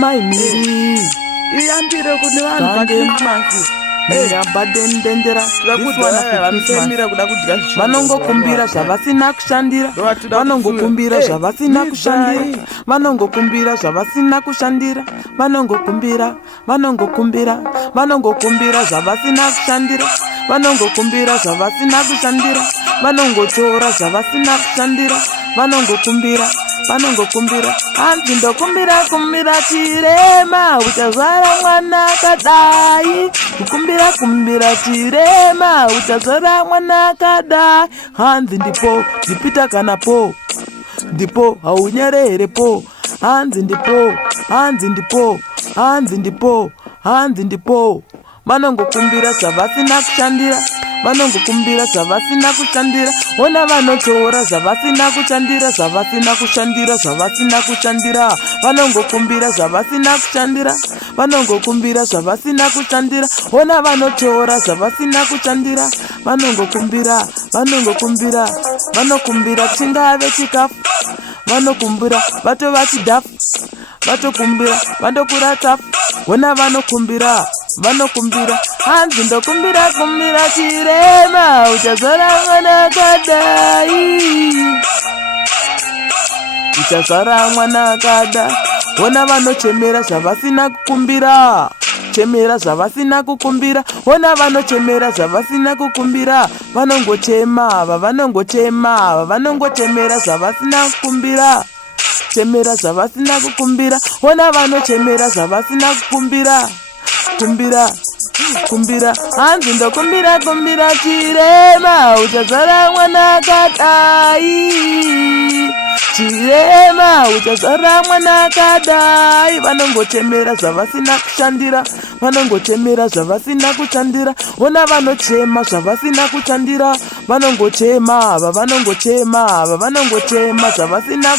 My miri. iyambire kune vanhu pakrisimasi Nyabadendendera. This one for Christmas. vanosemira kuda kudya Vanongokumbira zvavasina kushandira. Vanongokumbira zvavasina kushandira. Vanongokumbira zvavasina kushandira. Vanongokumbira zvavasina kushandira. Vanongokumbira zvavasina kushandira. Vanongotora zvavasina kushandira. Vanongokumbira hanzi ndokumbira chirema uchazvara mwana akadai. Kumbira chirema uchazvara mwana akadai. Hanzi ndipo ndipita kana po ndipo haunyerere po. Hanzi ndipo vanongokumbira zvavasina kushandira. Vanongokumbira zvavasina kushandira. Ona vanotora zvavasina kushandira. Vanongokumbira zvavasina kushandira. Vanongokumbira zvavasina kushandira. Ona vanotora zvavasina kushandira. Vanokumbira chingave chikafu. Vanokumbira vatova chidhafu. Vatokumbira vandokura tafu. Ona vanokumbira hanzi ndokumbira chirema uchazvara mwana akadai. Ona vanochemera zvavasina kukumbira. Ona vanochemera zvavasina kukumbira. Vanongochemera zvavasina kukumbira. Ona vanochemera zvavasina kukumbira. Kumbira hanzi ndokumbira chirema uchazvara mwana akadai. Vanongochemera zvavasina kushandira. Ona vanochema zvavasina kushandira. Vanongochema zvavasina